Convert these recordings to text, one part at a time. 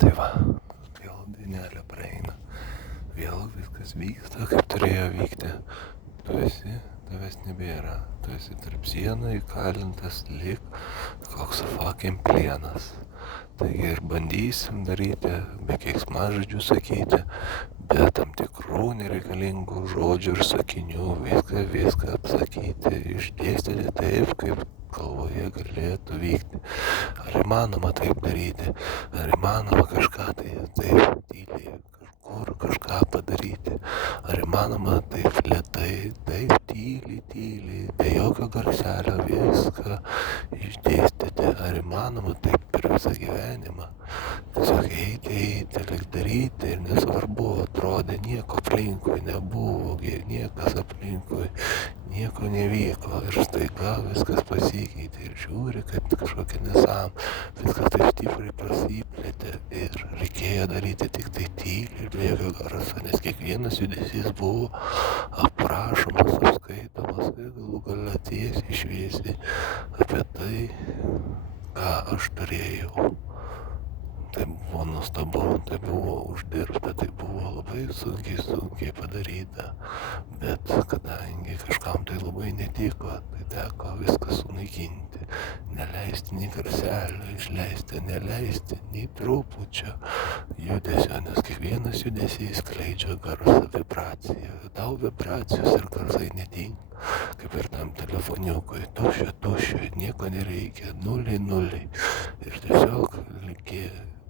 Tai va, vėl dienelė praeina, vėl viskas vyksta, kaip turėjo vykti. Tavęs nebėra, tu esi tarp sienų įkalintas lyg koks fucking plienas. Taigi ir bandysim daryti, be keiksmažodžių sakyti, be tam tikrų nereikalingų žodžių ir sakinių, viską apsakyti, išdėstyti taip, kaip galvoje galėtų vykti. Ar įmanoma taip daryti? Ar įmanoma kažką taip tyliai, kažką padaryti? Ar įmanoma taip lėtai, taip tyliai, be jokio garselio viską išdėstyti? Ar įmanoma taip per visą gyvenimą? Tiesiog eiti, lyg daryti ir nesvarbu, atrodė nieko aplinkui nebuvo, niekas aplinkui, nieko nevyko ir staiga viskas pasikeitė ir žiūri, kad kažkokia viskas taip stipriai prasiplėtė ir reikėjo daryti tik tai tyliai ir be jokio garso, nes kiekvienas judesys buvo aprašomas, apskaitomas ir galų gale tiesiai šviesiai apie tai, ką aš turėjau. Tai buvo nuostabu, tai buvo uždirbta, tai buvo labai sunkiai padaryta, bet kadangi kažkam tai labai netiko, tai teko viską sunaikinti, neleisti nei garselio išleisti, neleisti nei trupučio judesio, nes kiekvienas judesys skleidžia garsą, vibraciją, tau vibracijos ir garsai netinka. Kaip ir tam telefoniukui, tuščia, nieko nereikia, nuliai. Ir tiesiog likė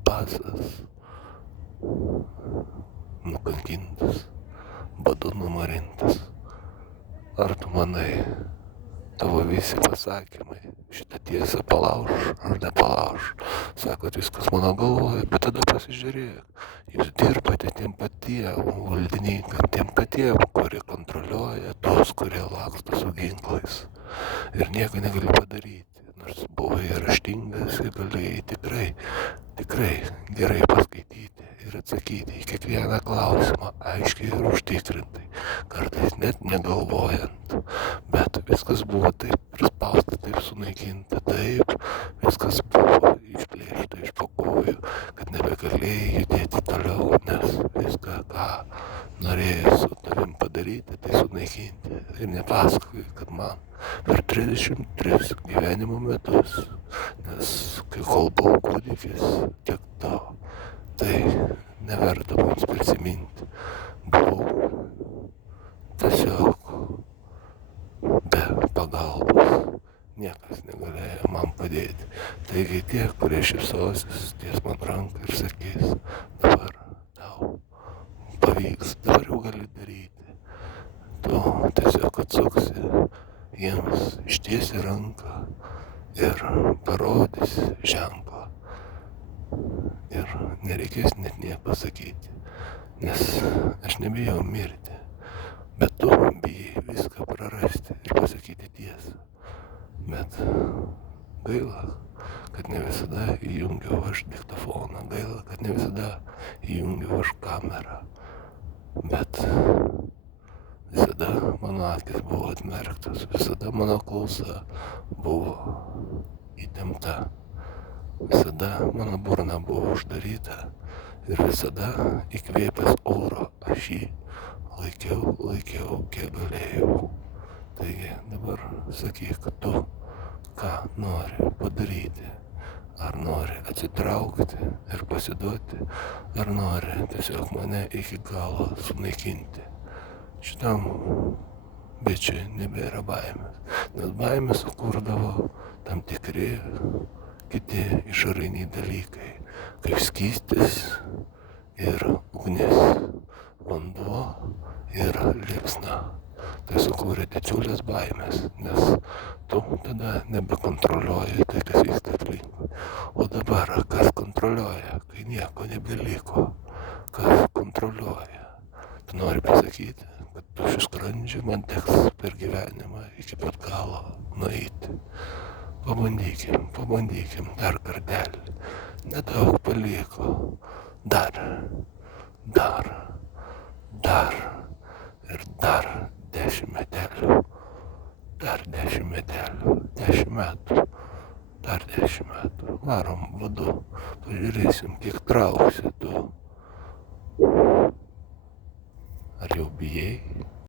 basas, nukankintas, badu numarintas. Ar tu manai, tavo visi pasakymai šitą tiesą palauš ar nepalauš? Sakot, viskas mano galvoje, bet tada pasižiūrėk. Jūs dirbate tiem patiem valdininkam, tiem patiem, kurie kontroliuoja tos, kurie laksto su ginklais. Ir nieko negali padaryti. Nors buvai raštingas ir galėjai tikrai gerai paskaityti ir atsakyti į kiekvieną klausimą aiškiai ir užtikrintai, kartais net negalvojant. Bet viskas buvo taip prispausta, taip sunaikinta, taip viskas buvo išplėšta iš po kojų, kad nebegalėjai judėti toliau, nes viską, ką norėjai su tavim padaryti, tai sunaikinti. Ir nepasakoju, kad man per 33 gyvenimo metus, nes kai kol buvau kūdikis, tiek to, tai neverta mums prisiminti. Buvau tiesiog be pagalbos. Niekas negalėjo man padėti. Taigi tie, kurie šypsosis, ties man ranką ir sakys, dabar tau pavyks, dabar jau gali daryti. Tu tiesiog atsuksi jiems, ištiesi ranką ir parodysi ženklą. Ir nereikės net nieko pasakyti, nes aš nebijau mirti, bet tu bijai viską prarasti ir pasakyti tiesą. Bet gaila, kad ne visada įjungiau aš diktofoną, gaila, kad ne visada įjungiau aš kamerą, bet visada mano akis buvo atmerktos, visada mano klausa buvo įtempta, visada mano burna buvo uždaryta ir visada įkvėpęs oro aš jį laikiau, kiek galėjau. Taigi dabar sakyk, tu ką nori padaryti. Ar nori atsitraukti ir pasiduoti, ar nori tiesiog mane iki galo sunaikinti. Šitam bičiui nebėra baimės, nes baimės sukurdavo tam tikri kiti išoriniai dalykai, kaip skystis ir ugnis, vanduo ir liepsna. Tai sukūrė didžiulės baimės, nes tu tada nebekontroliuoji tai, kas vyksta aplinkui. O dabar, kas kontroliuoja, kai nieko nebeliko? Kas kontroliuoja? Tu nori pasakyti, kad tuščiu skrandžiu man teks per gyvenimą iki pat galo nueiti. Pabandykim dar kartelį. Nedaug paliko. Dar ir dar 10 metelių. Dar 10 metelių. 10 metų. Dar 10 metų. Varom vadu. Pažiūrėsim, kiek trauksi tu. Ar jau bijai?